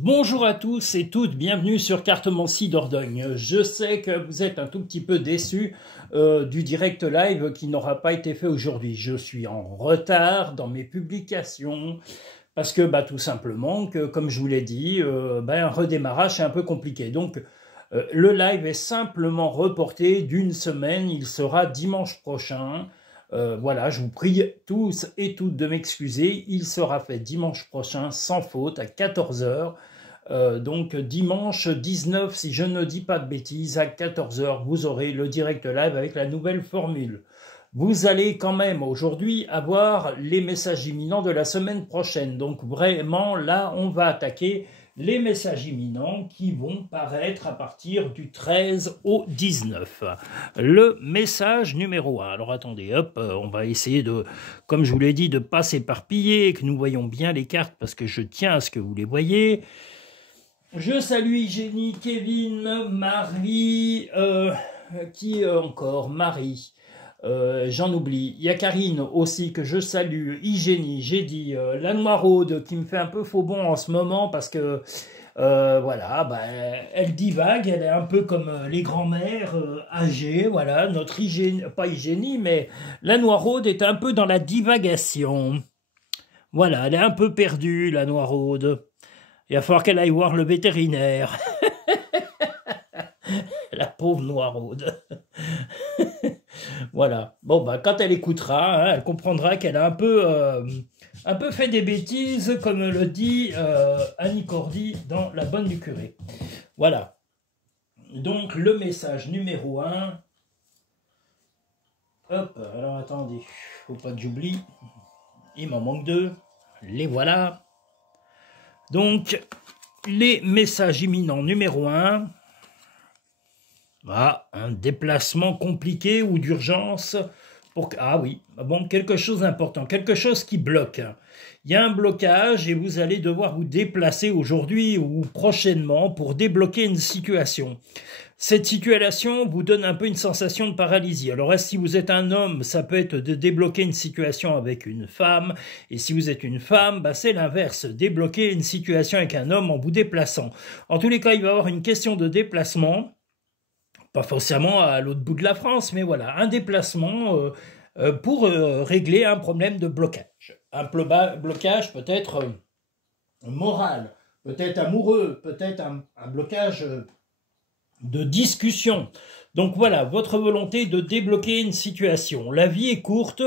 Bonjour à tous et toutes, bienvenue sur Cartomancie Dordogne. Je sais que vous êtes un tout petit peu déçus du direct live qui n'aura pas été fait aujourd'hui. Je suis en retard dans mes publications parce que tout simplement, que, comme je vous l'ai dit, un redémarrage est un peu compliqué. Donc le live est simplement reporté d'une semaine, il sera dimanche prochain. Voilà, je vous prie tous et toutes de m'excuser. Il sera fait dimanche prochain, sans faute, à 14 h. Donc dimanche 19, si je ne dis pas de bêtises, à 14 h, vous aurez le direct live avec la nouvelle formule. Vous allez quand même aujourd'hui avoir les messages imminents de la semaine prochaine. Donc vraiment, là, on va attaquer les messages imminents qui vont paraître à partir du 13 au 19. Le message numéro 1. Alors attendez, hop, on va essayer de, comme je vous l'ai dit, de ne pas s'éparpiller, que nous voyons bien les cartes parce que je tiens à ce que vous les voyez. Je salue Hygiénie, Kevin, Marie, qui encore Marie. J'en oublie. Il y a Karine aussi que je salue, Hygiénie, j'ai dit, la Noiraude qui me fait un peu faux bon en ce moment parce que voilà, elle divague, elle est un peu comme les grands-mères âgées, voilà, notre Hygiénie, pas Hygiénie, mais la Noiraude est un peu dans la divagation. Voilà, elle est un peu perdue, la Noiraude. Il va falloir qu'elle aille voir le vétérinaire. La pauvre Noiraude. Voilà. Bon, quand elle écoutera, hein, elle comprendra qu'elle a un peu fait des bêtises, comme le dit Annie Cordy dans La Bonne du Curé. Voilà. Donc, le message numéro 1. Hop, alors attendez, faut pas que j'oublie. Il m'en manque 2. Les voilà. Donc, les messages imminents numéro 1. Ah, un déplacement compliqué ou d'urgence pour... Ah oui, bon, quelque chose d'important, quelque chose qui bloque. Il y a un blocage et vous allez devoir vous déplacer aujourd'hui ou prochainement pour débloquer une situation. Cette situation vous donne un peu une sensation de paralysie. Alors, si vous êtes un homme, ça peut être de débloquer une situation avec une femme. Et si vous êtes une femme, c'est l'inverse, débloquer une situation avec un homme en vous déplaçant. En tous les cas, il va y avoir une question de déplacement. Pas forcément à l'autre bout de la France, mais voilà, un déplacement pour régler un problème de blocage. Un blocage peut-être moral, peut-être amoureux, peut-être un blocage de discussion. Donc voilà, votre volonté de débloquer une situation. La vie est courte,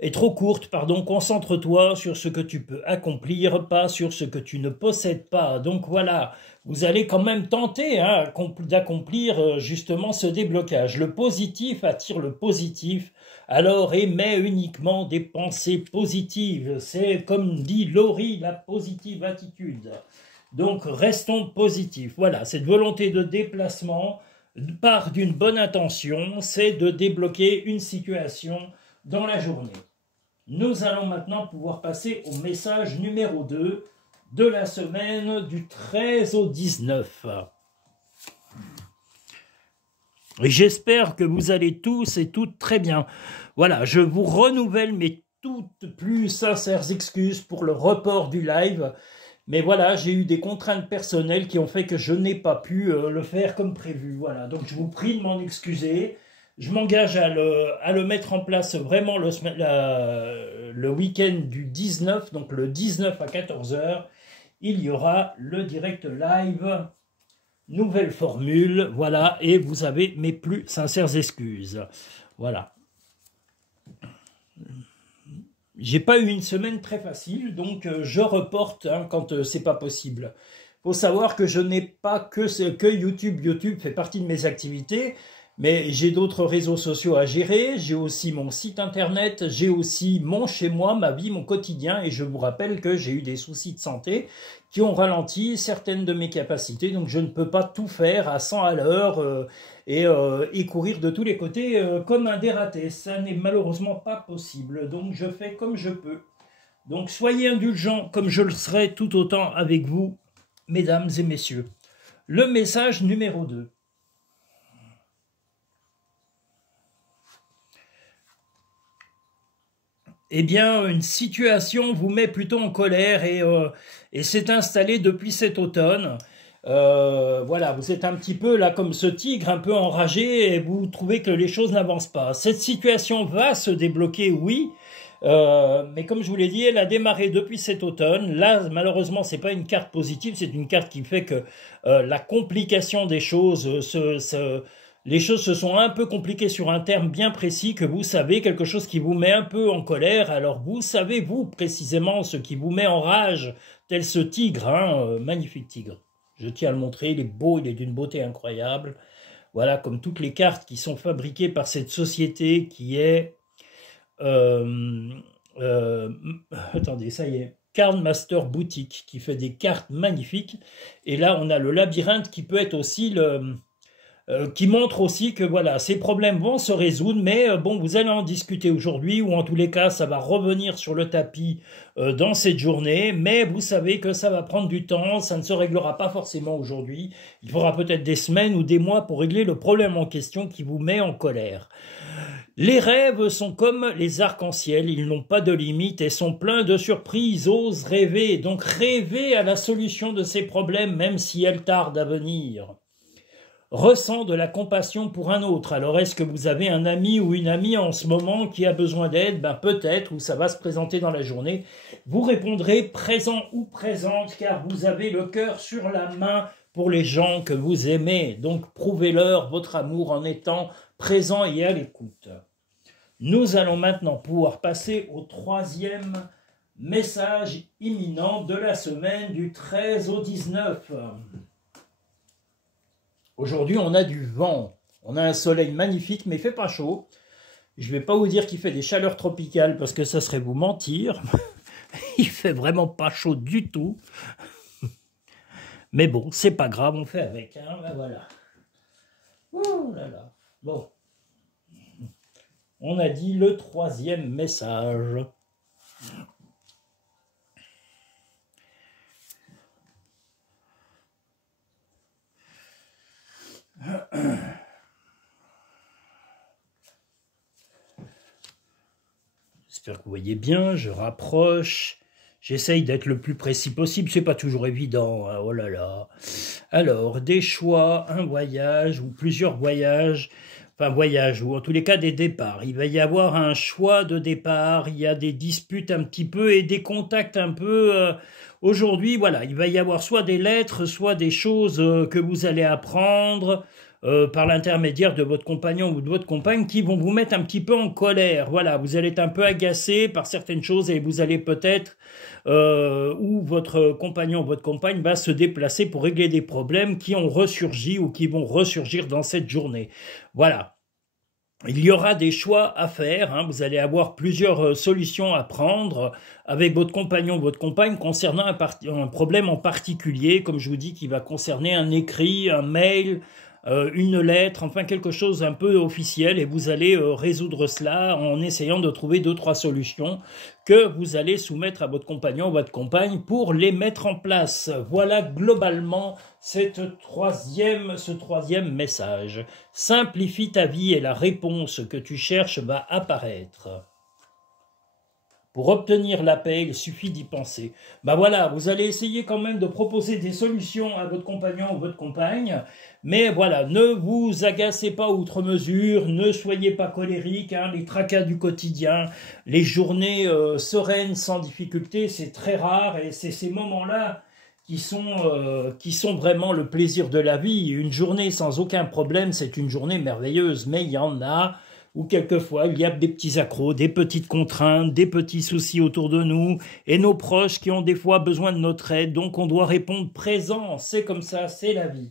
est trop courte, pardon, concentre-toi sur ce que tu peux accomplir, pas sur ce que tu ne possèdes pas. Donc voilà, vous allez quand même tenter d'accomplir justement ce déblocage. Le positif attire le positif, alors émets uniquement des pensées positives. C'est comme dit Laurie, la positive attitude. Donc restons positifs. Voilà, cette volonté de déplacement part d'une bonne intention, c'est de débloquer une situation dans la journée. Nous allons maintenant pouvoir passer au message numéro 2 de la semaine du 13 au 19. Et j'espère que vous allez tous et toutes très bien. Voilà, je vous renouvelle mes toutes plus sincères excuses pour le report du live. Mais voilà, j'ai eu des contraintes personnelles qui ont fait que je n'ai pas pu le faire comme prévu. Voilà, donc je vous prie de m'en excuser. Je m'engage à le mettre en place vraiment le week-end du 19, donc le 19 à 14 h. Il y aura le direct live, nouvelle formule, voilà, et vous avez mes plus sincères excuses. Voilà. J'ai pas eu une semaine très facile, donc je reporte quand c'est pas possible. Faut savoir que je n'ai pas que YouTube. YouTube fait partie de mes activités, mais j'ai d'autres réseaux sociaux à gérer. J'ai aussi mon site internet, j'ai aussi mon chez-moi, ma vie, mon quotidien, et je vous rappelle que j'ai eu des soucis de santé qui ont ralenti certaines de mes capacités, donc je ne peux pas tout faire à 100 à l'heure et courir de tous les côtés comme un dératé. Ça n'est malheureusement pas possible, donc je fais comme je peux. Donc soyez indulgents comme je le serai tout autant avec vous, mesdames et messieurs. Le message numéro 2. eh bien, une situation vous met plutôt en colère et s'est installée depuis cet automne. Voilà, vous êtes un petit peu là comme ce tigre, un peu enragé et vous trouvez que les choses n'avancent pas. Cette situation va se débloquer, oui, mais comme je vous l'ai dit, elle a démarré depuis cet automne. Là, malheureusement, c'est pas une carte positive, c'est une carte qui fait que la complication des choses les choses se sont un peu compliquées sur un terme bien précis que vous savez, quelque chose qui vous met un peu en colère. Alors vous savez, vous, précisément, ce qui vous met en rage, tel ce tigre, hein, magnifique tigre. Je tiens à le montrer, il est beau, il est d'une beauté incroyable. Voilà, comme toutes les cartes qui sont fabriquées par cette société qui est... attendez, ça y est. Card Master Boutique, qui fait des cartes magnifiques. Et là, on a le labyrinthe qui peut être aussi qui montre aussi que voilà, ces problèmes vont se résoudre, mais bon, vous allez en discuter aujourd'hui, ou en tous les cas, ça va revenir sur le tapis dans cette journée, mais vous savez que ça va prendre du temps, ça ne se réglera pas forcément aujourd'hui, il faudra peut-être des semaines ou des mois pour régler le problème en question qui vous met en colère. Les rêves sont comme les arcs-en-ciel, ils n'ont pas de limite et sont pleins de surprises, osent rêver, donc rêvez à la solution de ces problèmes, même si elle tarde à venir. Ressent de la compassion pour un autre. Alors, est-ce que vous avez un ami ou une amie en ce moment qui a besoin d'aide? Ben, peut-être, ou ça va se présenter dans la journée. Vous répondrez présent ou présente, car vous avez le cœur sur la main pour les gens que vous aimez. Donc, prouvez-leur votre amour en étant présent et à l'écoute. Nous allons maintenant pouvoir passer au troisième message imminent de la semaine du 13 au 19. Aujourd'hui, on a du vent, on a un soleil magnifique, mais il fait pas chaud. Je ne vais pas vous dire qu'il fait des chaleurs tropicales, parce que ça serait vous mentir. Il fait vraiment pas chaud du tout. Mais bon, c'est pas grave, on fait avec. Hein, ben voilà. Oh là là. Bon. On a dit le troisième message. J'espère que vous voyez bien, je rapproche, j'essaye d'être le plus précis possible, c'est pas toujours évident, hein, oh là là. Alors, des choix, un voyage ou plusieurs voyages, enfin voyages ou en tous les cas des départs. Il va y avoir un choix de départ, il y a des disputes un petit peu et des contacts un peu... Aujourd'hui, voilà, il va y avoir soit des lettres, soit des choses que vous allez apprendre... par l'intermédiaire de votre compagnon ou de votre compagne qui vont vous mettre un petit peu en colère. Voilà, vous allez être un peu agacé par certaines choses et vous allez peut-être, ou votre compagnon ou votre compagne va se déplacer pour régler des problèmes qui ont ressurgi ou qui vont ressurgir dans cette journée. Voilà. Il y aura des choix à faire, hein. Vous allez avoir plusieurs solutions à prendre avec votre compagnon ou votre compagne concernant un problème en particulier, comme je vous dis, qui va concerner un écrit, un mail, une lettre, enfin quelque chose un peu officiel, et vous allez résoudre cela en essayant de trouver 2-3 solutions que vous allez soumettre à votre compagnon ou votre compagne pour les mettre en place. Voilà globalement ce troisième message. Simplifie ta vie et la réponse que tu cherches va apparaître. Pour obtenir la paix, il suffit d'y penser. Ben voilà, vous allez essayer quand même de proposer des solutions à votre compagnon ou votre compagne, mais voilà, ne vous agacez pas outre mesure, ne soyez pas colérique, hein, les tracas du quotidien, les journées sereines sans difficulté, c'est très rare et c'est ces moments-là qui sont vraiment le plaisir de la vie. Une journée sans aucun problème, c'est une journée merveilleuse, mais il y en a où quelquefois il y a des petits accros, des petites contraintes, des petits soucis autour de nous, et nos proches qui ont des fois besoin de notre aide, donc on doit répondre présent, c'est comme ça, c'est la vie.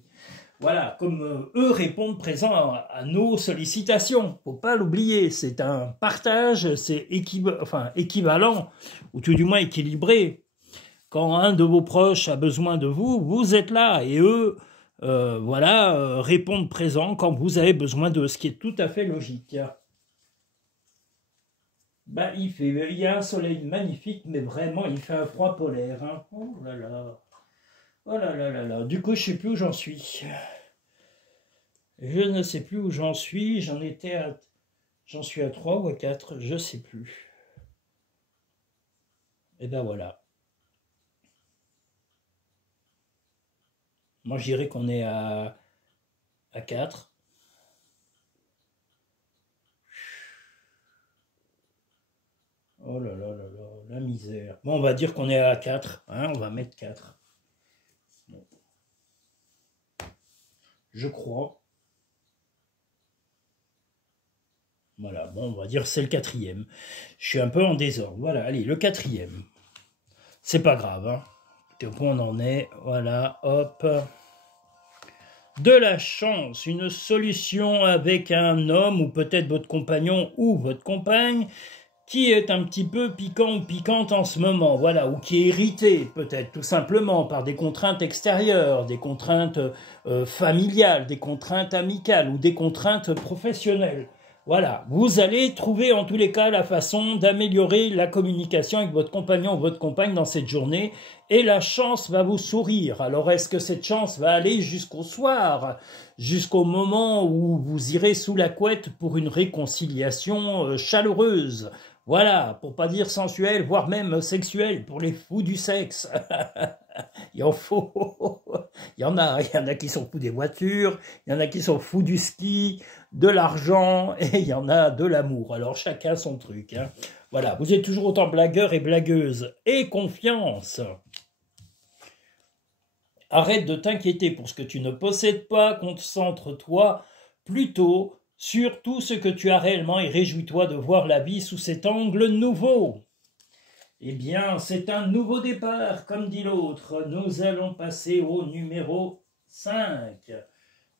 Voilà, comme eux répondent présent à nos sollicitations, faut pas l'oublier, c'est un partage, c'est équivalent, ou tout du moins équilibré. Quand un de vos proches a besoin de vous, vous êtes là, et eux... répondre présent quand vous avez besoin d'eux, ce qui est tout à fait logique. Ben, il y a un soleil magnifique, mais vraiment, il fait un froid polaire. Hein. Oh là là. Oh là là là là. Du coup, je ne sais plus où j'en suis. Je ne sais plus où j'en suis. J'en suis à 3 ou à 4, je ne sais plus. Et ben voilà. Moi, je dirais qu'on est à 4. Oh là là là là, la misère. Bon, on va dire qu'on est à 4, hein, on va mettre 4. Bon, je crois. Voilà, bon, on va dire c'est le quatrième. Je suis un peu en désordre. Voilà, allez, le quatrième. C'est pas grave, hein. Au point on en est, voilà, hop. De la chance, une solution avec un homme ou peut-être votre compagnon ou votre compagne qui est un petit peu piquant ou piquante en ce moment, voilà, ou qui est irrité peut-être tout simplement par des contraintes extérieures, des contraintes familiales, des contraintes amicales ou des contraintes professionnelles. Voilà, vous allez trouver en tous les cas la façon d'améliorer la communication avec votre compagnon ou votre compagne dans cette journée et la chance va vous sourire. Alors est-ce que cette chance va aller jusqu'au soir, jusqu'au moment où vous irez sous la couette pour une réconciliation chaleureuse? Voilà, pour pas dire sensuelle, voire même sexuelle, pour les fous du sexe. Il en faut. Il y en a qui sont fous des voitures, il y en a qui sont fous du ski, de l'argent, et il y en a de l'amour. Alors chacun son truc, hein. Voilà, vous êtes toujours autant blagueurs et blagueuses. Et confiance. Arrête de t'inquiéter pour ce que tu ne possèdes pas, concentre-toi plutôt sur tout ce que tu as réellement et réjouis-toi de voir la vie sous cet angle nouveau. Eh bien, c'est un nouveau départ, comme dit l'autre. Nous allons passer au numéro 5.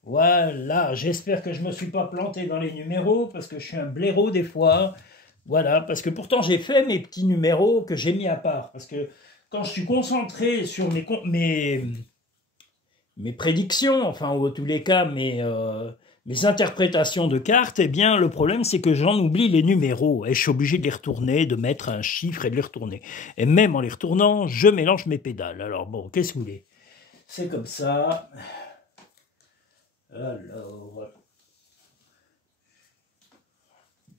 Voilà, j'espère que je ne me suis pas planté dans les numéros, parce que je suis un blaireau des fois. Voilà, parce que pourtant j'ai fait mes petits numéros que j'ai mis à part. Parce que quand je suis concentré sur mes prédictions, enfin, ou en tous les cas, mes interprétations de cartes, eh bien, le problème, c'est que j'en oublie les numéros. Et je suis obligé de les retourner, de mettre un chiffre et de les retourner. Et même en les retournant, je mélange mes pédales. Alors, bon, qu'est-ce que vous voulez? C'est comme ça. Alors...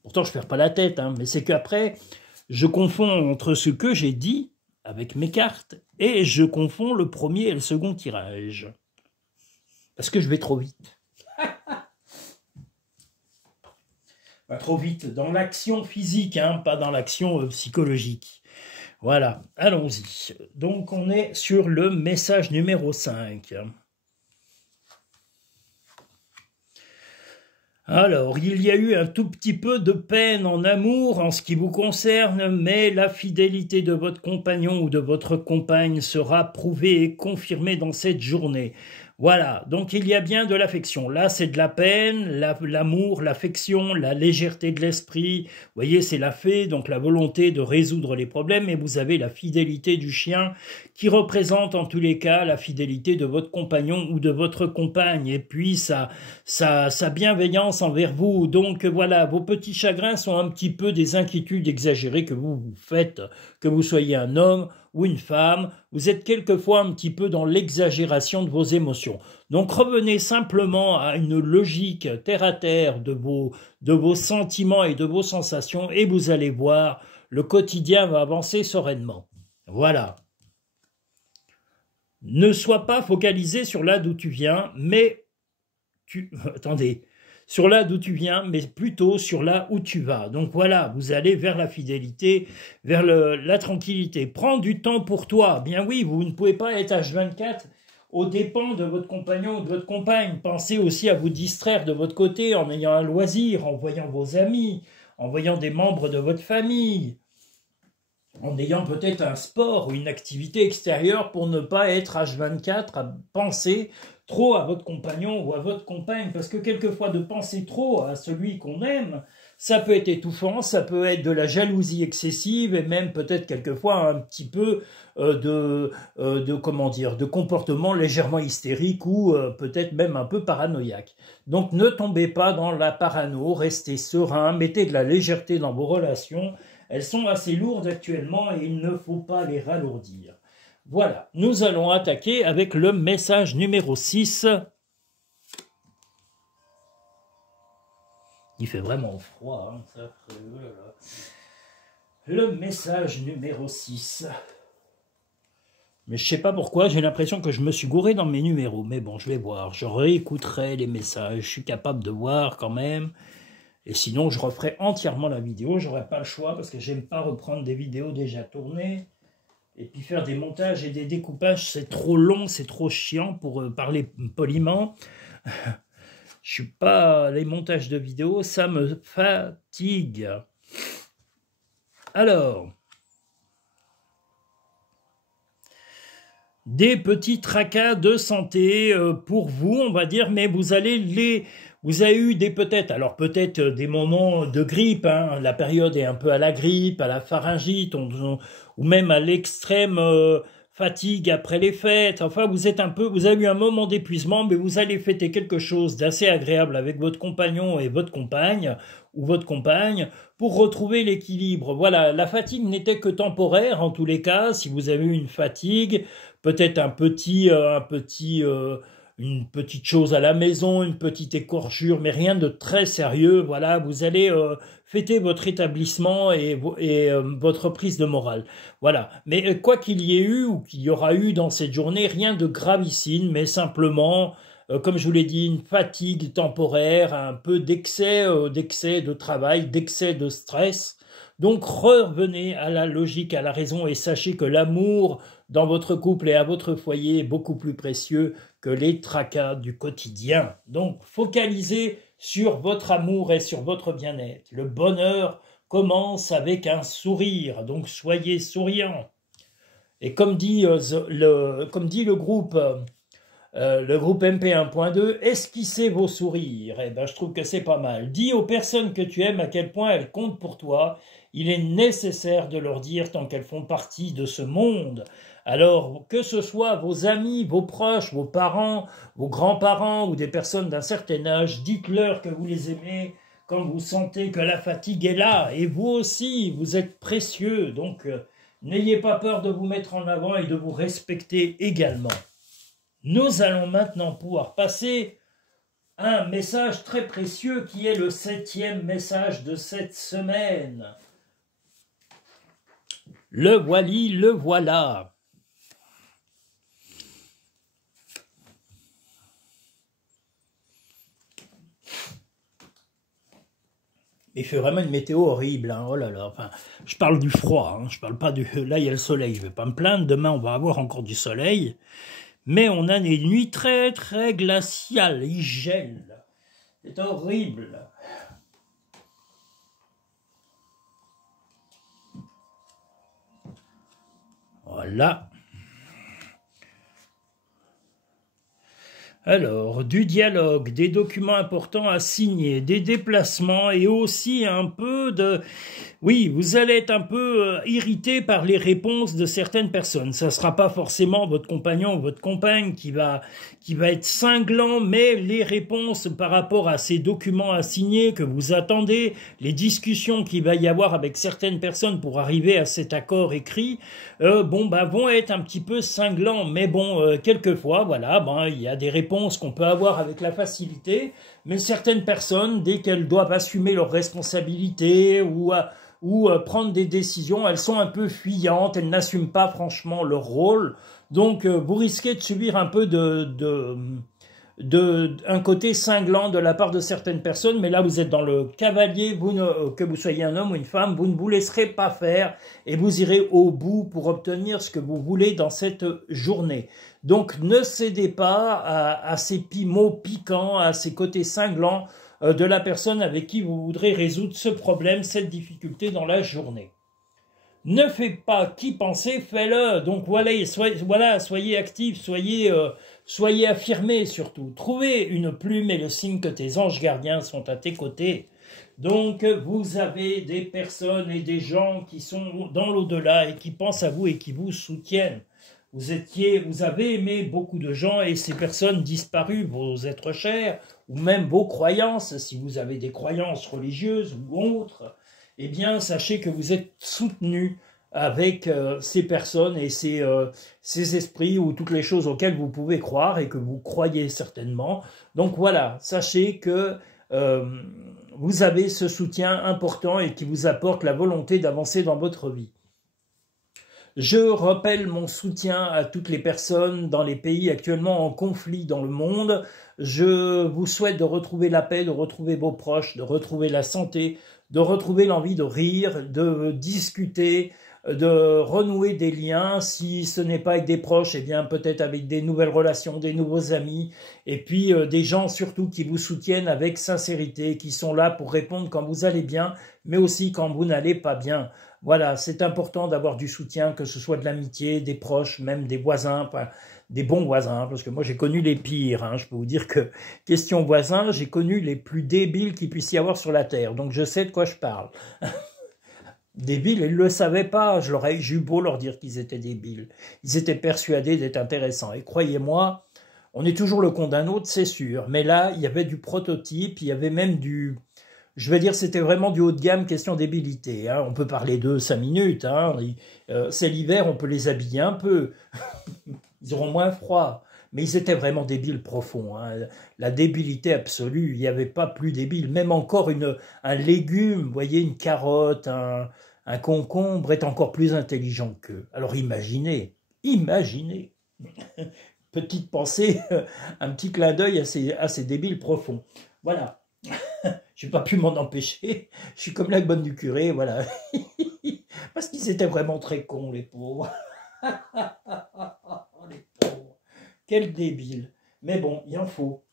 Pourtant, je ne perds pas la tête, hein, mais c'est qu'après, je confonds entre ce que j'ai dit avec mes cartes et je confonds le premier et le second tirage. Parce que je vais trop vite. Pas trop vite dans l'action physique, hein, pas dans l'action psychologique. Voilà, allons-y. Donc on est sur le message numéro 5. Alors, il y a eu un tout petit peu de peine en amour en ce qui vous concerne, mais la fidélité de votre compagnon ou de votre compagne sera prouvée et confirmée dans cette journée. Voilà, donc il y a bien de l'affection. Là, c'est de la peine, l'amour, l'affection, la légèreté de l'esprit. Vous voyez, c'est la fée, donc la volonté de résoudre les problèmes. Et vous avez la fidélité du chien qui représente en tous les cas la fidélité de votre compagnon ou de votre compagne. Et puis sa bienveillance envers vous. Donc voilà, vos petits chagrins sont un petit peu des inquiétudes exagérées que vous vous faites, que vous soyez un homme ou une femme, vous êtes quelquefois un petit peu dans l'exagération de vos émotions. Donc revenez simplement à une logique terre-à-terre de vos sentiments et de vos sensations et vous allez voir, le quotidien va avancer sereinement. Voilà. Ne sois pas focalisé sur là d'où tu viens, mais attendez, sur là d'où tu viens, mais plutôt sur là où tu vas. Donc voilà, vous allez vers la fidélité, vers la tranquillité. Prends du temps pour toi. Bien oui, vous ne pouvez pas être H24 aux dépens de votre compagnon ou de votre compagne. Pensez aussi à vous distraire de votre côté en ayant un loisir, en voyant vos amis, en voyant des membres de votre famille, en ayant peut-être un sport ou une activité extérieure pour ne pas être H24 à penser trop à votre compagnon ou à votre compagne, parce que quelquefois de penser trop à celui qu'on aime, ça peut être étouffant, ça peut être de la jalousie excessive et même peut-être quelquefois un petit peu de comportement légèrement hystérique ou peut-être même un peu paranoïaque. Donc ne tombez pas dans la parano, restez serein, mettez de la légèreté dans vos relations. Elles sont assez lourdes actuellement et il ne faut pas les ralourdir. Voilà, nous allons attaquer avec le message numéro 6. Il fait vraiment froid, hein, ça. Oh là là. Le message numéro 6. Mais je sais pas pourquoi, j'ai l'impression que je me suis gouré dans mes numéros. Mais bon, je vais voir. Je réécouterai les messages. Je suis capable de voir quand même. Et sinon, je referai entièrement la vidéo. J'aurai pas le choix parce que j'aime pas reprendre des vidéos déjà tournées. Et puis faire des montages et des découpages, c'est trop long, c'est trop chiant pour parler poliment. Je suis pas... Les montages de vidéos, ça me fatigue. Alors... Des petits tracas de santé pour vous, on va dire, mais vous avez eu alors peut-être des moments de grippe, hein, la période est un peu à la grippe, à la pharyngite, ou même à l'extrême fatigue après les fêtes, enfin vous avez eu un moment d'épuisement, mais vous allez fêter quelque chose d'assez agréable avec votre compagnon et votre compagne, ou votre compagne, pour retrouver l'équilibre. Voilà, la fatigue n'était que temporaire en tous les cas, si vous avez eu une fatigue, peut-être une petite chose à la maison, une petite écorchure, mais rien de très sérieux. Voilà, vous allez fêter votre établissement et votre prise de morale. Voilà, mais quoi qu'il y ait eu ou qu'il y aura eu dans cette journée, rien de gravissime, mais simplement, comme je vous l'ai dit, une fatigue temporaire, un peu d'excès de travail, d'excès de stress. Donc revenez à la logique, à la raison et sachez que l'amour dans votre couple et à votre foyer est beaucoup plus précieux que les tracas du quotidien. Donc focalisez sur votre amour et sur votre bien-être. Le bonheur commence avec un sourire, donc soyez souriants. Et comme dit le groupe MP 1.2, esquissez vos sourires. Eh ben, je trouve que c'est pas mal. Dis aux personnes que tu aimes à quel point elles comptent pour toi. Il est nécessaire de leur dire tant qu'elles font partie de ce monde. Alors, que ce soit vos amis, vos proches, vos parents, vos grands-parents ou des personnes d'un certain âge, dites-leur que vous les aimez quand vous sentez que la fatigue est là. Et vous aussi, vous êtes précieux. Donc, n'ayez pas peur de vous mettre en avant et de vous respecter également. Nous allons maintenant pouvoir passer à un message très précieux qui est le 7e message de cette semaine. Le voili, le voilà. Il fait vraiment une météo horrible, hein. Oh là là, enfin, je parle du froid, hein. Je parle pas du... Là, il y a le soleil, je vais pas me plaindre, demain, on va avoir encore du soleil, mais on a des nuits très, très glaciales, il gèle, c'est horrible. Voilà. Alors, du dialogue, des documents importants à signer, des déplacements et aussi un peu de... Oui, vous allez être un peu irrité par les réponses de certaines personnes. Ça ne sera pas forcément votre compagnon ou votre compagne qui va être cinglant, mais les réponses par rapport à ces documents à signer que vous attendez, les discussions qu'il va y avoir avec certaines personnes pour arriver à cet accord écrit, vont être un petit peu cinglants. Mais bon, quelquefois, voilà, il y a des réponses qu'on peut avoir avec la facilité, mais certaines personnes, dès qu'elles doivent assumer leurs responsabilités ou prendre des décisions, elles sont un peu fuyantes, elles n'assument pas franchement leur rôle. Donc vous risquez de subir un peu un côté cinglant de la part de certaines personnes, mais là vous êtes dans le cavalier, que vous soyez un homme ou une femme, vous ne vous laisserez pas faire et vous irez au bout pour obtenir ce que vous voulez dans cette journée. Donc ne cédez pas à ces mots piquants, à ces côtés cinglants de la personne avec qui vous voudrez résoudre ce problème, cette difficulté dans la journée. Ne faites pas qui pensez, fais-le. Donc voilà, soyez actifs, soyez affirmés surtout. Trouvez une plume et le signe que tes anges gardiens sont à tes côtés. Donc vous avez des personnes et des gens qui sont dans l'au-delà et qui pensent à vous et qui vous soutiennent. Vous avez aimé beaucoup de gens et ces personnes disparues, vos êtres chers, ou même vos croyances, si vous avez des croyances religieuses ou autres, eh bien, sachez que vous êtes soutenus avec ces personnes et ces esprits ou toutes les choses auxquelles vous pouvez croire et que vous croyez certainement. Donc voilà, sachez que vous avez ce soutien important et qui vous apporte la volonté d'avancer dans votre vie. Je rappelle mon soutien à toutes les personnes dans les pays actuellement en conflit dans le monde. Je vous souhaite de retrouver la paix, de retrouver vos proches, de retrouver la santé, de retrouver l'envie de rire, de discuter, de renouer des liens. Si ce n'est pas avec des proches, eh bien peut-être avec des nouvelles relations, des nouveaux amis, et puis des gens surtout qui vous soutiennent avec sincérité, qui sont là pour répondre quand vous allez bien, mais aussi quand vous n'allez pas bien. Voilà, c'est important d'avoir du soutien, que ce soit de l'amitié, des proches, même des voisins, des bons voisins, parce que moi j'ai connu les pires, hein. Je peux vous dire que, question voisins, j'ai connu les plus débiles qu'il puisse y avoir sur la Terre, donc je sais de quoi je parle. Débiles, ils ne le savaient pas, j'ai eu beau leur dire qu'ils étaient débiles. Ils étaient persuadés d'être intéressants, et croyez-moi, on est toujours le con d'un autre, c'est sûr, mais là, il y avait du prototype, il y avait même du... Je vais dire, c'était vraiment du haut de gamme, question débilité. Hein. On peut parler d'eux 5 minutes. Hein. C'est l'hiver, on peut les habiller un peu. Ils auront moins froid. Mais ils étaient vraiment débiles profonds. Hein. La débilité absolue, il n'y avait pas plus débile. Même encore un légume, vous voyez, une carotte, un concombre est encore plus intelligent qu'eux. Alors imaginez. Petite pensée, un petit clin d'œil à ces débiles profonds. Voilà. Je n'ai pas pu m'en empêcher, je suis comme la bonne du curé, voilà. Parce qu'ils étaient vraiment très cons, les pauvres. Les pauvres. Quel débile. Mais bon, il en faut.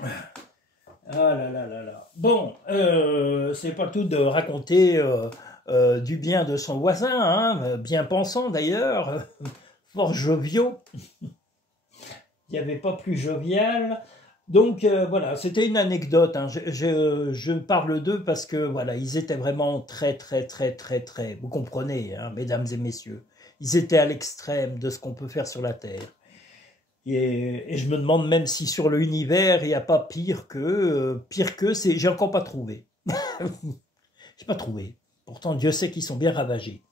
Ah là là là là. Bon, c'est pas tout de raconter du bien de son voisin, hein, bien pensant d'ailleurs, fort joviaux. Il n'y avait pas plus jovial. Donc voilà, c'était une anecdote, hein. Je parle d'eux parce que voilà, ils étaient vraiment très, vous comprenez, hein, mesdames et messieurs, ils étaient à l'extrême de ce qu'on peut faire sur la Terre. Et je me demande même si sur l'univers, il n'y a pas pire que, j'ai encore pas trouvé. J'ai pas trouvé. Pourtant, Dieu sait qu'ils sont bien ravagés.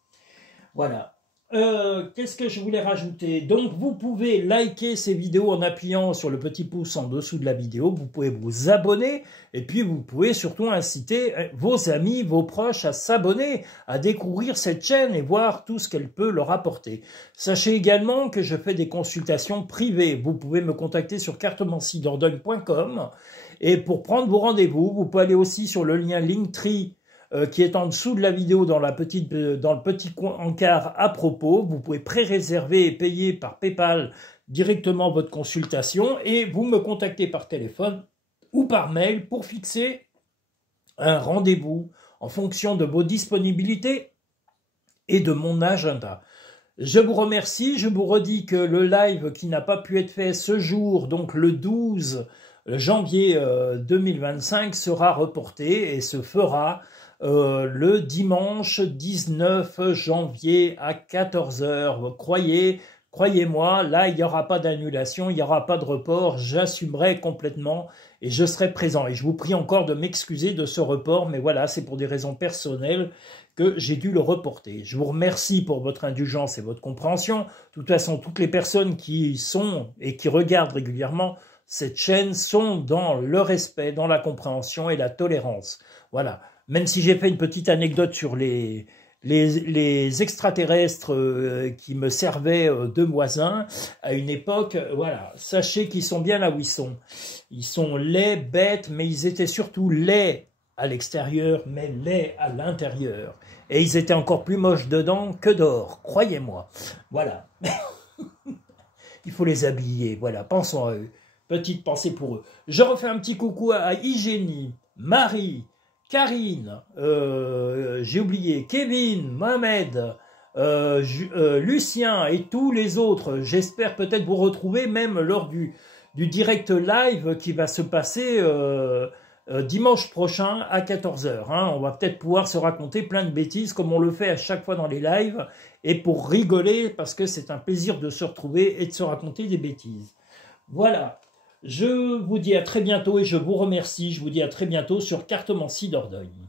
Voilà. Qu'est-ce que je voulais rajouter? Donc, vous pouvez liker ces vidéos en appuyant sur le petit pouce en dessous de la vidéo. Vous pouvez vous abonner. Et puis, vous pouvez surtout inciter vos amis, vos proches à s'abonner, à découvrir cette chaîne et voir tout ce qu'elle peut leur apporter. Sachez également que je fais des consultations privées. Vous pouvez me contacter sur cartomanciedordogne.com. Et pour prendre vos rendez-vous, vous pouvez aller aussi sur le lien Linktree qui est en dessous de la vidéo dans le petit encart à propos. Vous pouvez pré-réserver et payer par PayPal directement votre consultation et vous me contactez par téléphone ou par mail pour fixer un rendez-vous en fonction de vos disponibilités et de mon agenda. Je vous remercie, je vous redis que le live qui n'a pas pu être fait ce jour, donc le 12 janvier 2025, sera reporté et se fera le dimanche 19 janvier à 14 h. Croyez-moi, là, il n'y aura pas d'annulation, il n'y aura pas de report, j'assumerai complètement et je serai présent. Et je vous prie encore de m'excuser de ce report, mais voilà, c'est pour des raisons personnelles que j'ai dû le reporter. Je vous remercie pour votre indulgence et votre compréhension. De toute façon, toutes les personnes qui sont et qui regardent régulièrement cette chaîne sont dans le respect, dans la compréhension et la tolérance. Voilà. Même si j'ai fait une petite anecdote sur les extraterrestres qui me servaient de voisins à une époque, voilà, sachez qu'ils sont bien là où ils sont. Ils sont laids, bêtes, mais ils étaient surtout laids à l'extérieur, mais laids à l'intérieur. Et ils étaient encore plus moches dedans que dehors, croyez-moi. Voilà. Il faut les habiller, voilà, pensons à eux. Petite pensée pour eux. Je refais un petit coucou à Hygiénie, Marie, Karine, j'ai oublié, Kevin, Mohamed, Lucien et tous les autres. J'espère peut-être vous retrouver même lors du direct live qui va se passer dimanche prochain à 14 h. Hein. On va peut-être pouvoir se raconter plein de bêtises comme on le fait à chaque fois dans les lives et pour rigoler parce que c'est un plaisir de se retrouver et de se raconter des bêtises. Voilà. Je vous dis à très bientôt et je vous remercie. Je vous dis à très bientôt sur Cartomancie Dordogne.